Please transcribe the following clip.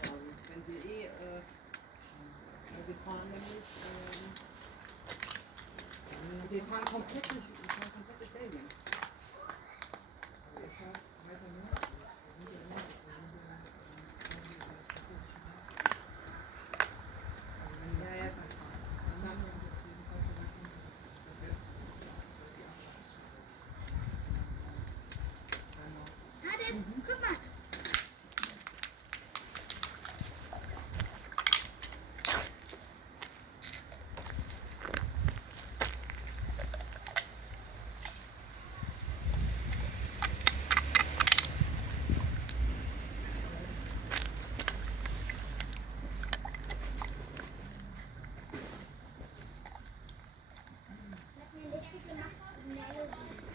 quasi. Wenn wir wir fahren nämlich, wir fahren komplett durch Belgien. Also ihr fahrt weiter nur, Guck mal. Ich hab mir Licht gemacht.